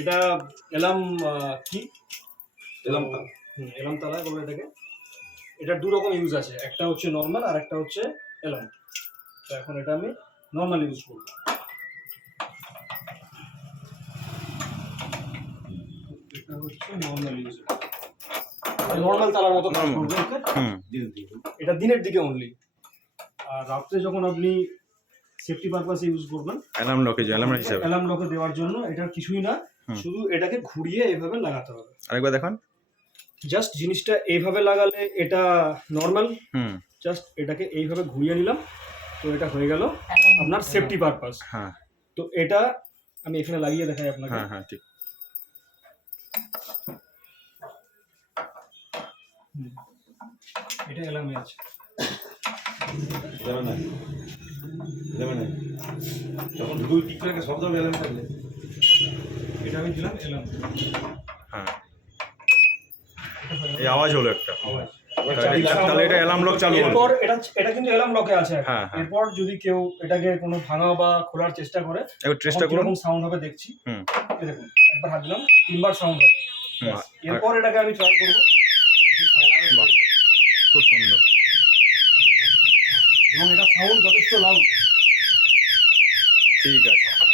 এটা এলাম কি? এলাম এলাম তালা বলে এটাকে। এটার দু রকম ইউজ আছে একটা হচ্ছে নর্মাল আর একটা হচ্ছে এলাম। তো এখন এটা আমি নর্মাল ইউজ করব। এটা হচ্ছে নর্মাল ইউজ নর্মাল তালার মতো কাজ করবে এটা দিনের দিকে অনলি আর রাত্রে যখন আপনি সেফটি পারপাসে ইউজ করবেন অ্যালার্ম লকে অ্যালার্ম হিসাবে অ্যালার্ম লকে দেওয়ার জন্য এটা কিছুই না। শুধু এটাকে ঘুরিয়ে এইভাবে লাগাতে হবে। আরেকবার দেখান। জাস্ট জিনিসটা এইভাবে লাগালে এটা নর্মাল। হুম। জাস্ট এটাকে এইভাবে ঘুরিয়ে নিলাম তো এটা হয়ে গেল আপনার সেফটি পারপাস। হ্যাঁ। তো এটা আমি এখানে লাগিয়ে দেখাই আপনাকে। হ্যাঁ হ্যাঁ ঠিক। এটা এলামে আছে। যাবে না যাবে না যখন দুই টিক করে শব্দ এলাম থাকলে আমি দিলাম এলাম। হ্যাঁ। এই আওয়াজ হলো একটা। আওয়াজ। তাহলে এটা- অ্যালার্ম লক চালু এরপর এটা এটা কিন্তু এলার্ম লকে আছে। এখন। হ্যাঁ, হ্যাঁ। এরপর যদি কেউ এটাকে কোনো ভাঙা বা খোলার চেষ্টা করে একবার চেষ্টা করুন। সাউন্ড হবে দেখছি। হুম। দেখুন একবার হাত দিলাম তিনবার সাউন্ড হবে। এরপর এটাকে আমি ট্রাই করব। খুব সুন্দর। এবং এটা সাউন্ড যথেষ্ট লাউড ঠিক আছে।